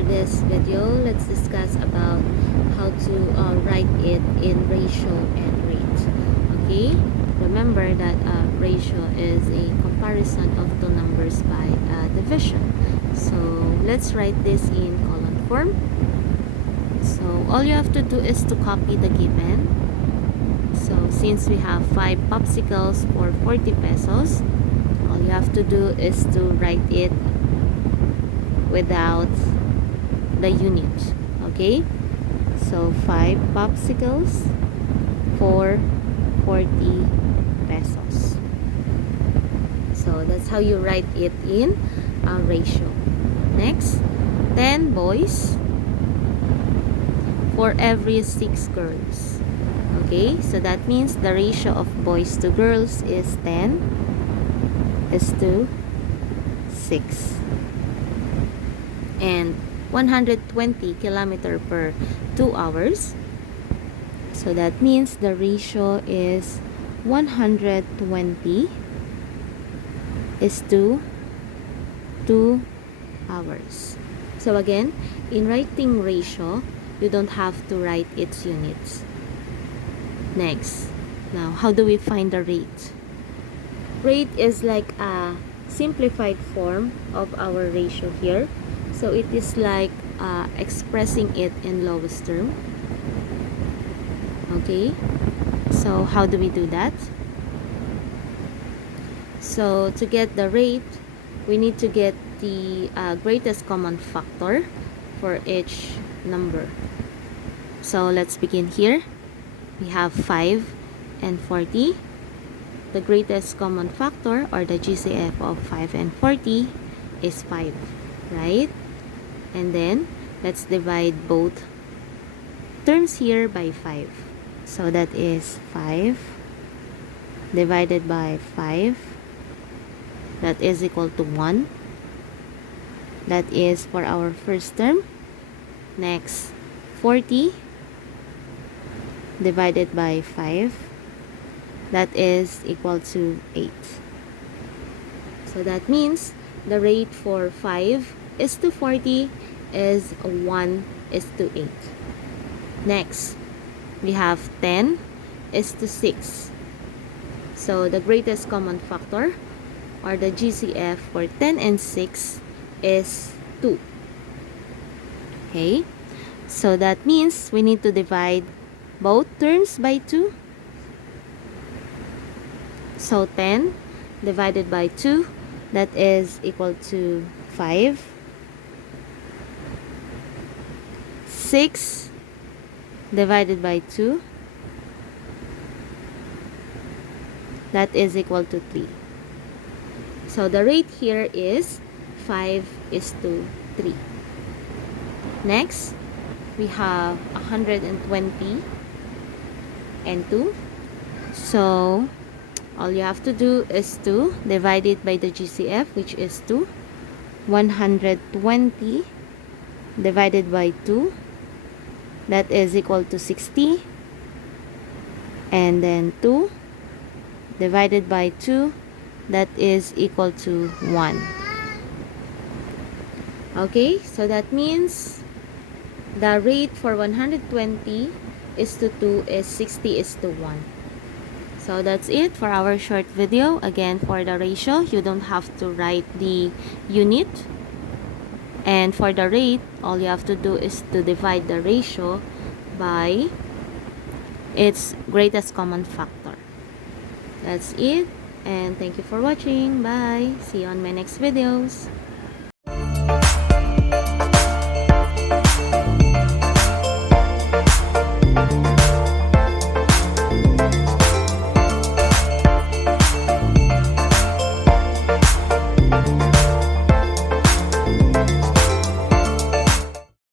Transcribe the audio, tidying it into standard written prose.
for this video, let's discuss about how to write it in ratio and rate. Okay, remember that ratio is a comparison of two numbers by division. So let's write this in column form. So all you have to do is to copy the given. So since we have 5 popsicles for 40 pesos, all you have to do is to write it without the unit. Okay, so 5 popsicles for 40 pesos. So that's how you write it in a ratio. Next, 10 boys for every 6 girls. Okay, so that means the ratio of boys to girls is 10 is to 6. And 120 kilometer per 2 hours. So that means the ratio is 120 is to 2 hours. So again, in writing ratio, you don't have to write its units. Next, now how do we find the rate? Rate is like a simplified form of our ratio here. So it is like expressing it in lowest term. Okay, so how do we do that? So to get the rate, we need to get the greatest common factor for each number. So let's begin here. We have 5 and 40. The greatest common factor, or the GCF of 5 and 40, is 5, right? And then let's divide both terms here by 5. So that is 5 divided by 5. That is equal to 1. That is for our first term. Next, 40 divided by 5. That is equal to 8. So that means the rate for 5 is to 40 is 1 is to 8. Next, we have 10 is to 6. So the greatest common factor, or the GCF for 10 and 6, is 2. Okay, so that means we need to divide both terms by 2. So 10 divided by 2, that is equal to 5. 6 divided by 2, that is equal to 3. So the rate here is 5 is to 3. Next, we have 120 and 2. So all you have to do is to divide it by the GCF, which is 2. 120 divided by 2, that is equal to 60. And then 2 divided by 2, that is equal to 1. Okay, so that means the rate for 120 is to 2 is 60 is to 1. So that's it for our short video. Again, for the ratio, you don't have to write the unit. And for the rate, all you have to do is to divide the ratio by its greatest common factor. That's it. And thank you for watching. Bye. See you on my next videos.